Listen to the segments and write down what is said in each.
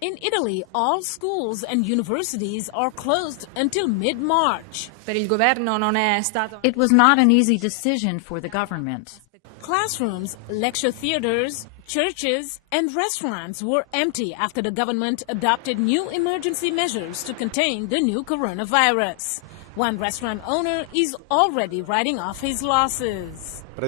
In Italy, all schools and universities are closed until mid-March. It was not an easy decision for the government. Classrooms, lecture theaters, churches and restaurants were empty after the government adopted new emergency measures to contain the new coronavirus. One restaurant owner is already writing off his losses. There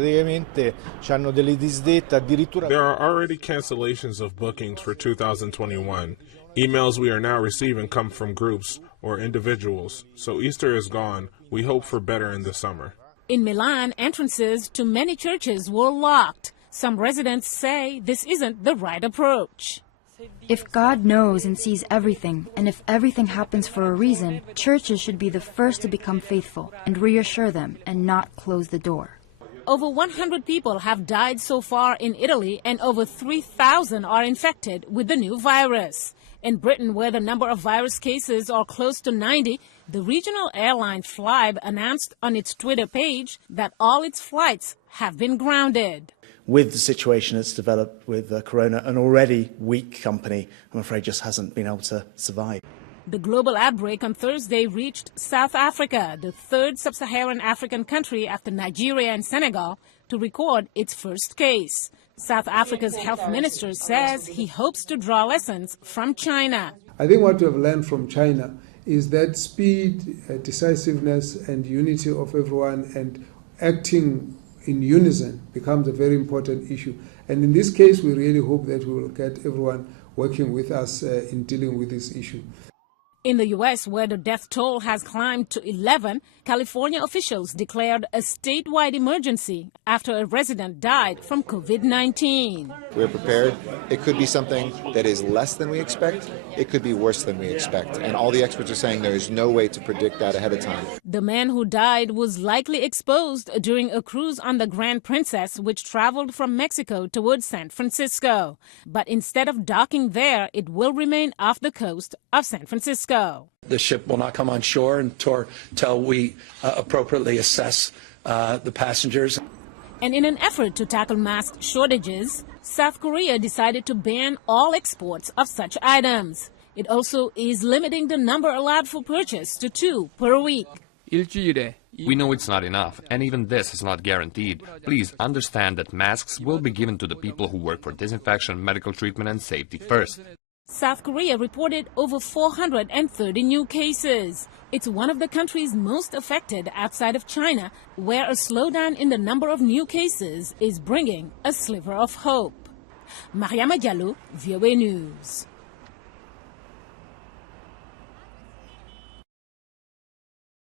are already cancellations of bookings for 2021. Emails we are now receiving come from groups or individuals. So Easter is gone. We hope for better in the summer. In Milan, entrances to many churches were locked. Some residents say this isn't the right approach. If God knows and sees everything, and if everything happens for a reason, churches should be the first to become faithful and reassure them and not close the door. Over 100 people have died so far in Italy, and over 3,000 are infected with the new virus. In Britain, where the number of virus cases are close to 90, the regional airline Flybe announced on its Twitter page that all its flights have been grounded. With the situation that's developed with Corona, an already weak company, I'm afraid, just hasn't been able to survive. The global outbreak on Thursday reached South Africa, the third sub-Saharan African country after Nigeria and Senegal, to record its first case. South Africa's health minister says he hopes to draw lessons from China. I think what we have learned from China is that speed, decisiveness and unity of everyone and acting in unison becomes a very important issue. And in this case, we really hope that we will get everyone working with us in dealing with this issue. In the U.S., where the death toll has climbed to 11, California officials declared a statewide emergency after a resident died from COVID-19. We're prepared. It could be something that is less than we expect. It could be worse than we expect. And all the experts are saying there is no way to predict that ahead of time. The man who died was likely exposed during a cruise on the Grand Princess, which traveled from Mexico towards San Francisco. But instead of docking there, it will remain off the coast of San Francisco. The ship will not come on shore until we appropriately assess the passengers. And in an effort to tackle mask shortages, South Korea decided to ban all exports of such items. It also is limiting the number allowed for purchase to 2 per week. We know it's not enough, and even this is not guaranteed. Please understand that masks will be given to the people who work for disinfection, medical treatment and safety first. South Korea reported over 430 new cases. It's one of the countries most affected outside of China, where a slowdown in the number of new cases is bringing a sliver of hope. Mariama Diallo, VOA News.